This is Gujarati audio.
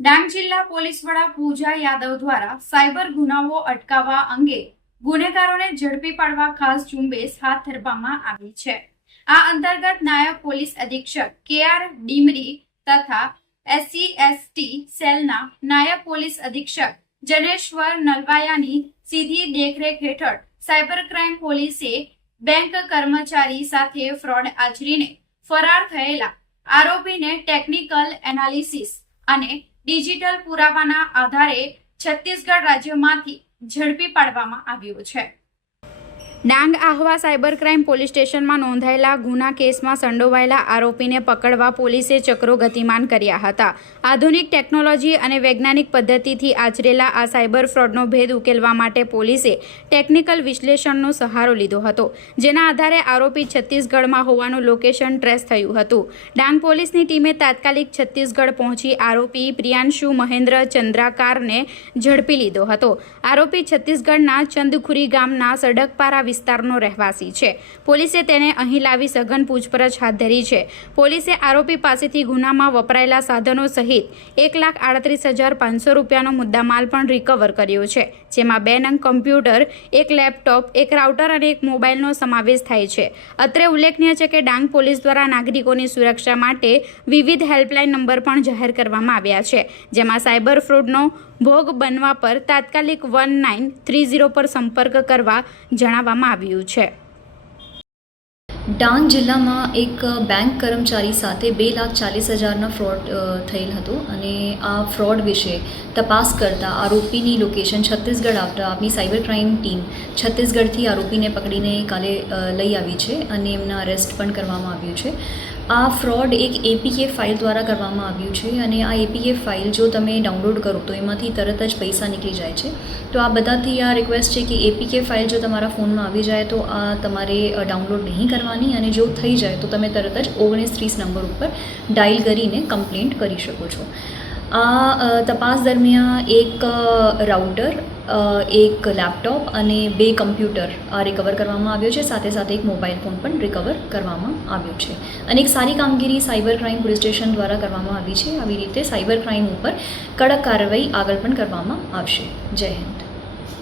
ડાંગ જિલ્લા પોલીસ વડા પૂજા યાદવ દ્વારા સાયબર ગુનાઓ અટકાવવા અંગે ગુનેગારોને ઝડપી પાડવા ખાસ ઝુંબેશ હાથ ધરવામાં આવી છે। આ અંતર્ગત નાયબ પોલીસ અધિક્ષક કે.આર. ડીમરી તથા SC/ST સેલના નાયબ પોલીસ અધિક્ષક જનેશ્વર નલવાયાની સીધી દેખરેખ હેઠળ સાયબર ક્રાઇમ પોલીસે બેંક કર્મચારી સાથે ફ્રોડ આચરીને ફરાર થયેલા આરોપીને ટેકનિકલ એનાલિસિસ અને ડિજિટલ પુરાવાના આધારે છત્તીસગઢ રાજ્યમાંથી ઝડપી પાડવામાં આવ્યો છે। Dang Ahwa cyber crime police સ્ટેશનમાં નોંધાયેલા ગુના કેસમાં સંડોવાયેલા આરોપીને પકડવા પોલીસે ચક્રો ગતિમાન કર્યા હતા। આધુનિક ટેકનોલોજી અને વૈજ્ઞાનિક પદ્ધતિથી આચરેલા આ સાયબર ફ્રોડનો ભેદ ઉકેલવા માટે પોલીસે ટેકનિકલ વિશ્લેષણનો સહારો લીધો હતો, જેના આધારે આરોપી છત્તીસગઢમાં હોવાનું લોકેશન ટ્રેસ થયું હતું। ડાંગ પોલીસની ટીમે તાત્કાલિક છત્તીસગઢ પહોંચી આરોપી પ્રિયાંશુ મહેન્દ્ર ચંદ્રાકારને ઝડપી લીધો હતો। આરોપી છત્તીસગઢના ચંદખુરી ગામના સડકપારા વિસ્તારનો રહેવાસી છે। પોલીસે તેને અહીં લાવી સઘન પૂછપરછ હાથ ધરી છે। પોલીસે આરોપી પાસેથી ગુનામાં વપરાયેલા સાધનો સહિત 1,38,500 રૂપિયાનો મુદ્દામાલ પણ રિકવર કર્યો છે, જેમાં 2 નંગ કમ્પ્યુટર, 1 લેપટોપ, 1 રાઉટર અને 1 મોબાઈલનો સમાવેશ થાય છે। અત્રે ઉલ્લેખનીય છે કે ડાંગ પોલીસ દ્વારા નાગરિકોની સુરક્ષા માટે વિવિધ હેલ્પલાઇન નંબર પણ જાહેર કરવામાં આવ્યા છે, જેમાં સાયબર ફ્રોડનો ભોગ બનવા પર તાત્કાલિક 1930 પર સંપર્ક કરવા જણાવવામાં આવ્યું છે। ડાંગ જિલ્લામાં એક બેંક કર્મચારી સાથે 2,40,000નો ફ્રોડ થયેલ હતો અને આ ફ્રોડ વિશે તપાસ કરતા આરોપીની લોકેશન છત્તીસગઢ આવતા આપણી સાયબર ક્રાઇમ ટીમ છત્તીસગઢથી આરોપીને પકડીને કાલે લઈ આવી છે અને એમના અરેસ્ટ પણ કરવામાં આવ્યું છે। આ ફ્રોડ એક APK ફાઇલ દ્વારા કરવામાં આવ્યું છે અને આ APK ફાઇલ જો તમે ડાઉનલોડ કરો તો એમાંથી તરત જ પૈસા નીકળી જાય છે। તો આ બધાથી આ રિક્વેસ્ટ છે કે APK ફાઇલ જો તમારા ફોનમાં આવી જાય તો આ તમારે ડાઉનલોડ નહીં કરવાની અને જો થઈ જાય તો તમે તરત જ 1930 નંબર ઉપર ડાયલ કરીને કમ્પ્લેન્ટ કરી શકો છો। આ તપાસ દરમિયાન એક રાઉટર, એક લેપટોપ અને 2 કમ્પ્યુટર આ રિકવર કરવામાં આવ્યો છે, સાથે સાથે એક મોબાઈલ ફોન પણ રિકવર કરવામાં આવ્યો છે અને એક સારી કામગીરી સાયબર ક્રાઇમ પોલીસ સ્ટેશન દ્વારા કરવામાં આવી છે। આવી રીતે સાયબર ક્રાઇમ ઉપર કડક કાર્યવાહી આગળ પણ કરવામાં આવશે। જય હિન્દ।